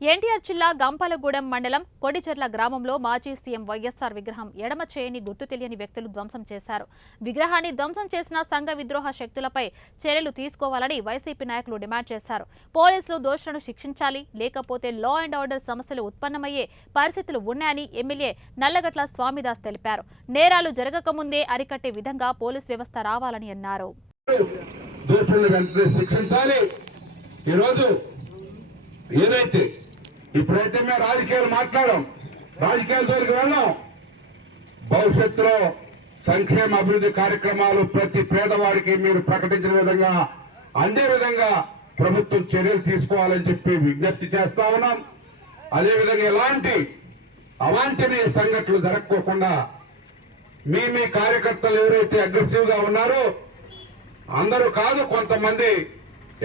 ఎన్టీఆర్ జిల్లా గంపలగూడెం మండలం కొడిచెర్ల గ్రామంలో మాజీ సీఎం వైఎస్ఆర్ విగ్రహం ఎడమ చేయని గుర్తు తెలియని వ్యక్తులు ధ్వంసం చేశారు. విగ్రహాన్ని ధ్వంసం చేసిన సంఘ విద్రోహ శక్తులపై చర్యలు తీసుకోవాలని వైసీపీ నాయకులు డిమాండ్ చేశారు. పోలీసులు దోషులను శిక్షించాలి, లేకపోతే లా అండ్ ఆర్డర్ సమస్యలు ఉత్పన్నమయ్యే పరిస్థితులు ఉన్నాయని ఎమ్మెల్యే నల్లగట్ల స్వామిదాస్ తెలిపారు. నేరాలు జరగకముందే అరికట్టే విధంగా పోలీస్ వ్యవస్థ రావాలని అన్నారు. ఏదైతే ఇప్పుడైతే మేము రాజకీయాలు మాట్లాడాం, రాజకీయాల జోలికి వెళ్ళాం. భవిష్యత్తులో సంక్షేమ అభివృద్ధి కార్యక్రమాలు ప్రతి పేదవాడికి మీరు ప్రకటించిన విధంగా అందే విధంగా ప్రభుత్వం చర్యలు తీసుకోవాలని చెప్పి విజ్ఞప్తి చేస్తా ఉన్నాం. అదేవిధంగా ఎలాంటి అవాంఛనీయ సంఘటనలు జరగకోకుండా మీ కార్యకర్తలు ఎవరైతే అగ్రెసివ్ గా ఉన్నారో, అందరూ కాదు కొంతమంది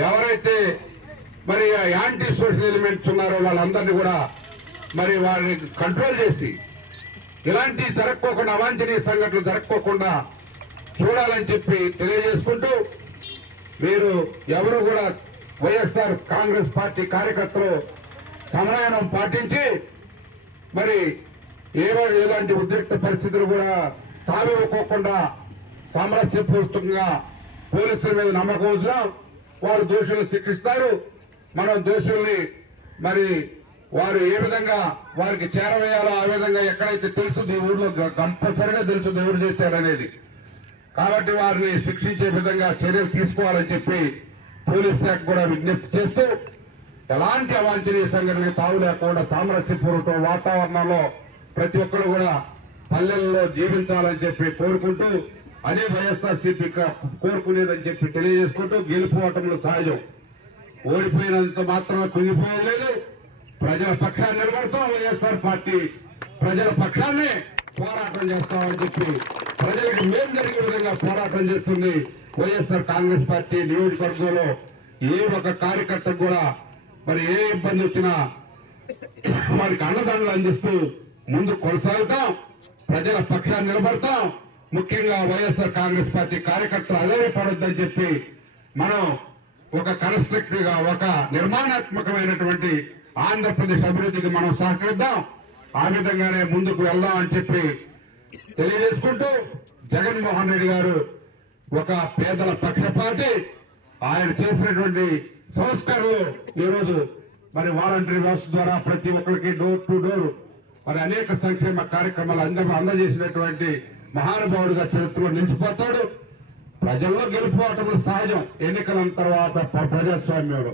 ఎవరైతే మరి యాంటీ సోషల్ ఎలిమెంట్స్ ఉన్నారో వాళ్ళందరినీ కూడా మరి వారిని కంట్రోల్ చేసి ఇలాంటి జరగకోకుండా అవాంఛనీయ సంఘటనలు జరగకోకుండా చూడాలని చెప్పి తెలియజేసుకుంటూ, మీరు ఎవరు కూడా వైఎస్ఆర్ కాంగ్రెస్ పార్టీ కార్యకర్తలు సమన్వయం పాటించి మరి ఎలాంటి ఉద్రిక్త పరిస్థితులు కూడా తావివ్వకోకుండా సామరస్యపూర్వకంగా పోలీసుల మీద నమ్మకం ఉంచుదాం. వారు దోషులను శిక్షిస్తారు. మనం దోషుల్ని మరి వారు ఏ విధంగా వారికి చేరవేయాలో ఆ విధంగా ఎక్కడైతే తెలుస్తుంది, ఈ ఊర్లో కంపల్సరిగా తెలుస్తుంది ఎవరు చేశారనేది. కాబట్టి వారిని శిక్షించే విధంగా చర్యలు తీసుకోవాలని చెప్పి పోలీస్ శాఖ కూడా విజ్ఞప్తి చేస్తూ, ఎలాంటి అవాంఛనీయ సంఘటనలకు తావు లేకుండా సామరస్యపూర్వక వాతావరణంలో ప్రతి ఒక్కరు కూడా పల్లెల్లో జీవించాలని చెప్పి కోరుకుంటూ, అదే వైఎస్ఆర్సీపీ కోరుకునేదని చెప్పి తెలియజేసుకుంటూ, గెలుపు ఓటములు సహజం. ఓడిపోయినంత మాత్రం కుంగిపోయలేదు. ప్రజల పక్షాన్ని నిలబడతాం. వైఎస్ఆర్ పార్టీ ప్రజల పక్షాన్ని పోరాటం చేస్తామని చెప్పి ప్రజలకు మేలు జరిగే విధంగా పోరాటం చేస్తుంది. వైఎస్ఆర్ కాంగ్రెస్ పార్టీ నియోజకవర్గంలో ఏ ఒక కార్యకర్తకు కూడా మరి ఏ ఇబ్బంది వచ్చినా వారికి అండదండలు అందిస్తూ ముందు కొనసాగుతాం. ప్రజల పక్షాన్ని నిలబడతాం. ముఖ్యంగా వైఎస్ఆర్ కాంగ్రెస్ పార్టీ కార్యకర్తలు అధైర్యపడొద్దని చెప్పి మనం ఒక కన్స్ట్రక్టివ్ గా ఒక నిర్మాణాత్మకమైనటువంటి ఆంధ్రప్రదేశ్ అభివృద్ధికి మనం సహకరిద్దాం. ఆ విధంగానే ముందుకు వెళ్దాం అని చెప్పి తెలియజేసుకుంటూ, జగన్మోహన్ రెడ్డి గారు ఒక పేదల పక్షపాతి. ఆయన చేసినటువంటి సంస్కరణలు ఈరోజు మరి వాలంటరీ వ్యవస్థ ద్వారా ప్రతి ఒక్కరికి డోర్ టు డోర్ మరి అనేక సంక్షేమ కార్యక్రమాలు అందజేసినటువంటి మహానుభావుడిగా చరిత్రలో నిలిచిపోతాడు. ప్రజల్లో గెలుపుకోవటం సహజం. ఎన్నికల తర్వాత ప్రజాస్వామ్యంలో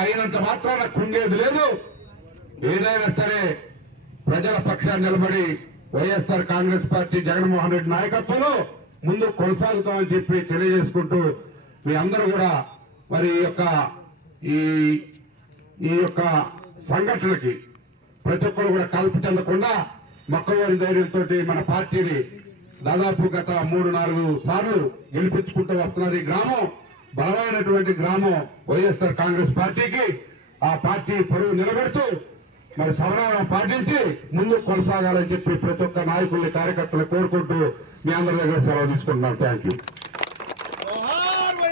అయినంత మాత్రాన కుంగేది లేదు. ఏదైనా సరే ప్రజల పక్షాన్ని నిలబడి వైఎస్ఆర్ కాంగ్రెస్ పార్టీ జగన్మోహన్ రెడ్డి నాయకత్వంలో ముందు కొనసాగుతామని చెప్పి తెలియజేసుకుంటూ, మీ అందరూ కూడా మరి ఈ యొక్క సంఘటనకి ప్రతి ఒక్కరు కూడా కల్ప చెందకుండా మొక్కవోని ధైర్యంతో మన పార్టీని దాదాపు గత 3-4 సార్లు గెలిపించుకుంటూ వస్తున్నారు. ఈ గ్రామం బలమైనటువంటి గ్రామం వైఎస్ఆర్ కాంగ్రెస్ పార్టీకి. ఆ పార్టీ పరువు నిలబెడుతూ మరి సమన్వయం పాటించి ముందుకు కొనసాగాలని చెప్పి ప్రతి ఒక్క నాయకుల్ని కార్యకర్తలు కోరుకుంటూ మీ అందరి దగ్గర సెలవు తీసుకుంటున్నాను. Thank you.